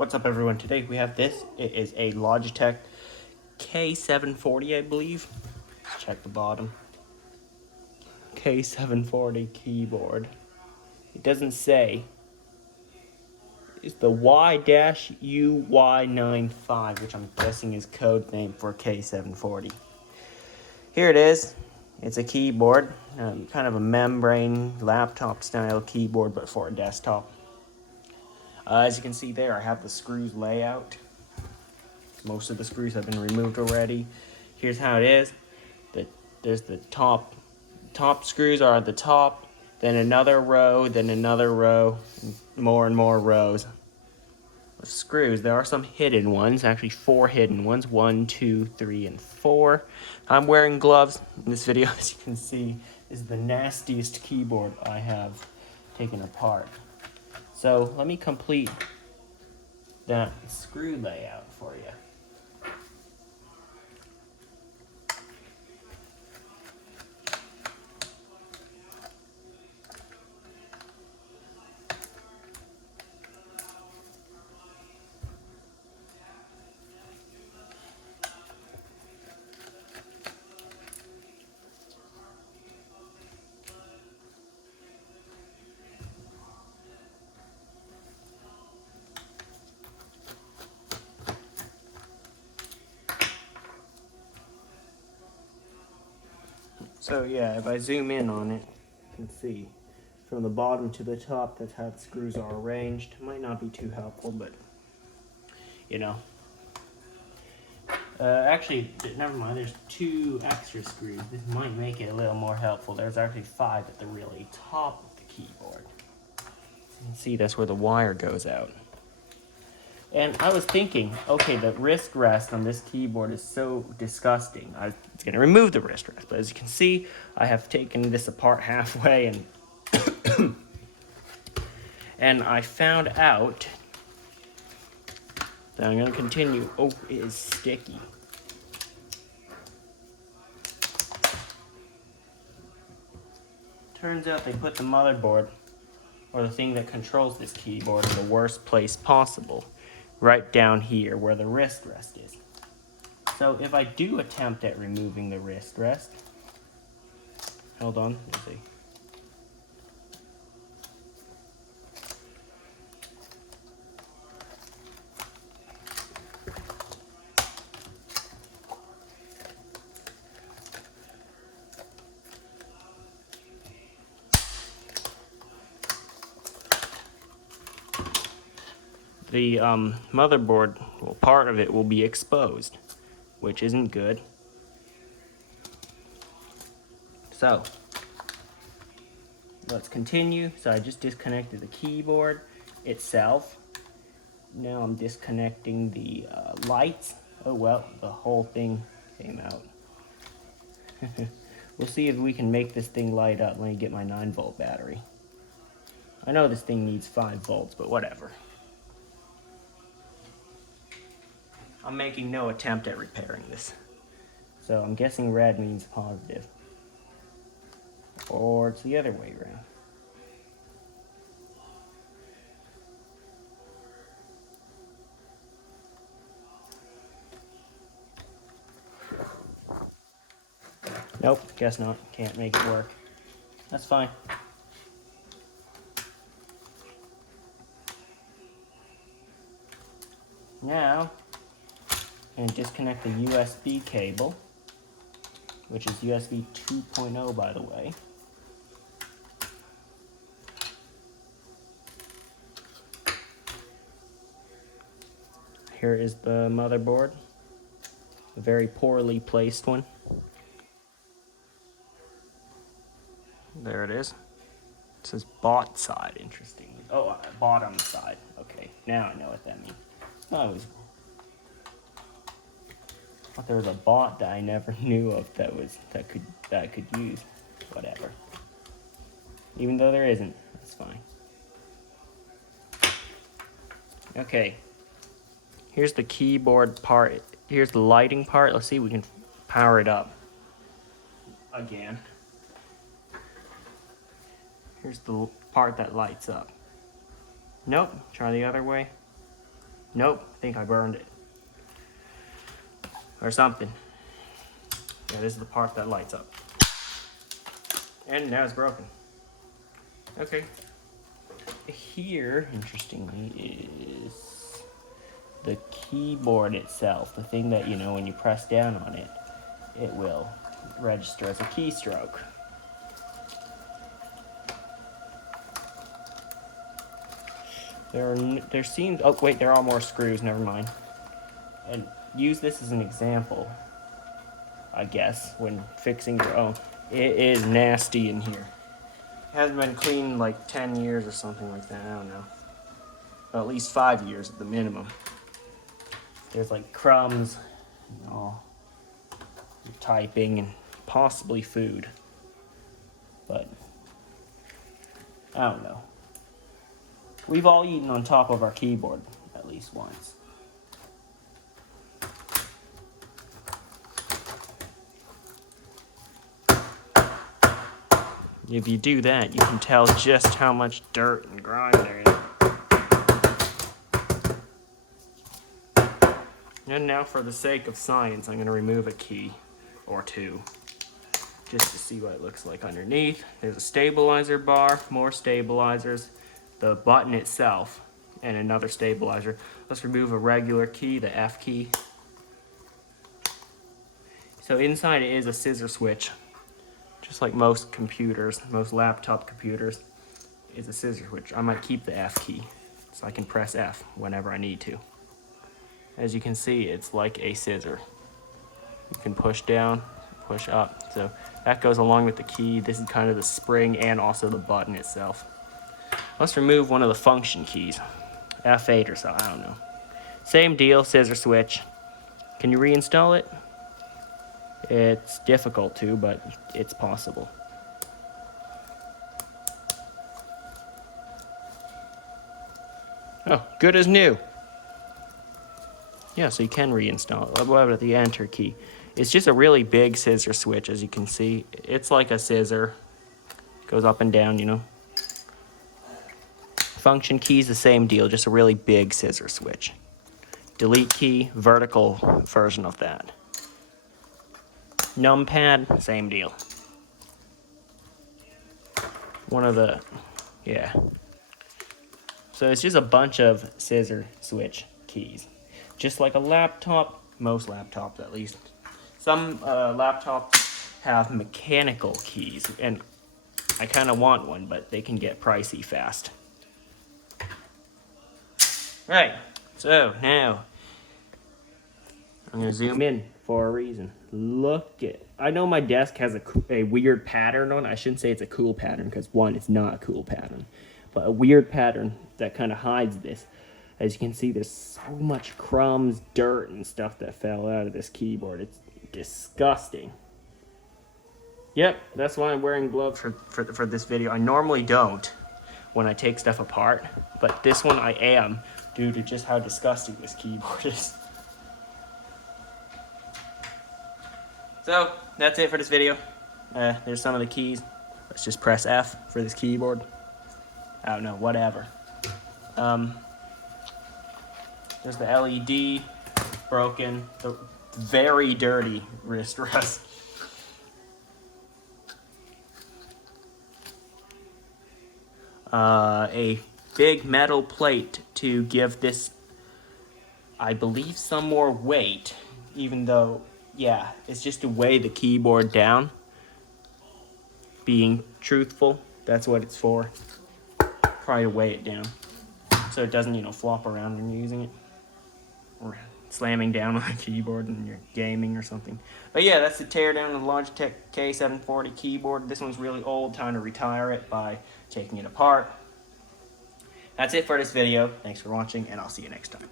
What's up, everyone? Today we have this. It is a Logitech K740, I believe. Let's check the bottom. K740 keyboard. It doesn't say. It's the Y-UY95, which I'm guessing is code name for K740. Here it is. It's a keyboard, kind of a membrane laptop style keyboard, but for a desktop. As you can see there, I have the screws layout. Most of the screws have been removed already. Here's how it is. There's the top screws are at the top, then another row, more and more rows of screws. There are some hidden ones, actually 4 hidden ones, 1, 2, 3, and 4. I'm wearing gloves. In this video, as you can see, is the nastiest keyboard I have taken apart. So let me complete that screw layout for you. So yeah, if I zoom in on it, you can see from the bottom to the top, that's how the screws are arranged. Might not be too helpful, but you know. Actually, never mind, there's 2 extra screws. This might make it a little more helpful. There's actually 5 at the really top of the keyboard. You can see that's where the wire goes out. And I was thinking, okay, the wrist rest on this keyboard is so disgusting. I was going to remove the wrist rest, but as you can see, I have taken this apart halfway and and I found out that I'm going to continue. Oh, it is sticky. Turns out they put the motherboard, or the thing that controls this keyboard, in the worst place possible. Right down here where the wrist rest is. So if I do attempt at removing the wrist rest, hold on, let's see. The motherboard, well, part of it will be exposed, which isn't good. So, let's continue. So I just disconnected the keyboard itself. Now I'm disconnecting the lights. Oh well, the whole thing came out. We'll see if we can make this thing light up. Let me get my 9-volt battery. I know this thing needs 5 volts, but whatever. I'm making no attempt at repairing this. So I'm guessing red means positive. Or it's the other way around. Nope, guess not. Can't make it work. That's fine. Now, and disconnect the USB cable, which is USB 2.0, by the way. Here is the motherboard, a very poorly placed one. There it is. It says bot side, interestingly. Oh, bottom side. Okay, now I know what that means. Oh, I thought there was a bot that I never knew of that I could use. Whatever. Even though there isn't, that's fine. Okay. Here's the keyboard part. Here's the lighting part. Let's see if we can power it up again. Here's the part that lights up. Nope, try the other way. Nope, I think I burned it. Or something. Yeah, this is the part that lights up. And now it's broken. Okay. Here, interestingly, is the keyboard itself. The thing that, you know, when you press down on it, it will register as a keystroke. There seems, oh wait, there are more screws, never mind. And use this as an example, I guess, when fixing your own. It is nasty in here. It hasn't been cleaned in like 10 years or something like that, I don't know. Well, at least 5 years at the minimum. There's like crumbs and all, typing and possibly food. But, I don't know. We've all eaten on top of our keyboard at least once. If you do that, you can tell just how much dirt and grime there is. And now, for the sake of science, I'm going to remove a key or two, just to see what it looks like underneath. There's a stabilizer bar, more stabilizers, the button itself, and another stabilizer. Let's remove a regular key, the F key. So inside it is a scissor switch. Just like most computers, most laptop computers, is a scissor switch. I might keep the F key so I can press F whenever I need to. As you can see, it's like a scissor. You can push down, push up. So that goes along with the key. This is kind of the spring and also the button itself. Let's remove one of the function keys. F8 or so, I don't know. Same deal, scissor switch. Can you reinstall it? It's difficult to, but it's possible. Oh, good as new. Yeah, so you can reinstall it. What about the enter key? It's just a really big scissor switch, as you can see. It's like a scissor. Goes up and down, you know. Function key's the same deal, just a really big scissor switch. Delete key, vertical version of that. Numpad, same deal. One of the, yeah. So it's just a bunch of scissor switch keys. Just like a laptop, most laptops at least. Some laptops have mechanical keys, and I kind of want one, but they can get pricey fast. Right, so now I'm gonna zoom in for a reason. Look at, I know my desk has a weird pattern on it. I shouldn't say it's a cool pattern because one, it's not a cool pattern, but a weird pattern that kind of hides this. As you can see, there's so much crumbs, dirt, and stuff that fell out of this keyboard. It's disgusting. Yep, that's why I'm wearing gloves for this video. I normally don't when I take stuff apart, but this one I am due to just how disgusting this keyboard is. So, that's it for this video. There's some of the keys. Let's just press F for this keyboard. I don't know, whatever. There's the LED broken, the very dirty wrist rest. A big metal plate to give this, I believe, some more weight, even though, yeah, it's just to weigh the keyboard down. Being truthful, that's what it's for. Try to weigh it down so it doesn't, you know, flop around when you're using it, or slamming down on the keyboard when you're gaming or something. But yeah, that's the Teardown of the Logitech K740 keyboard. This one's really old, time to retire it by taking it apart. That's it for this video. Thanks for watching, and I'll see you next time.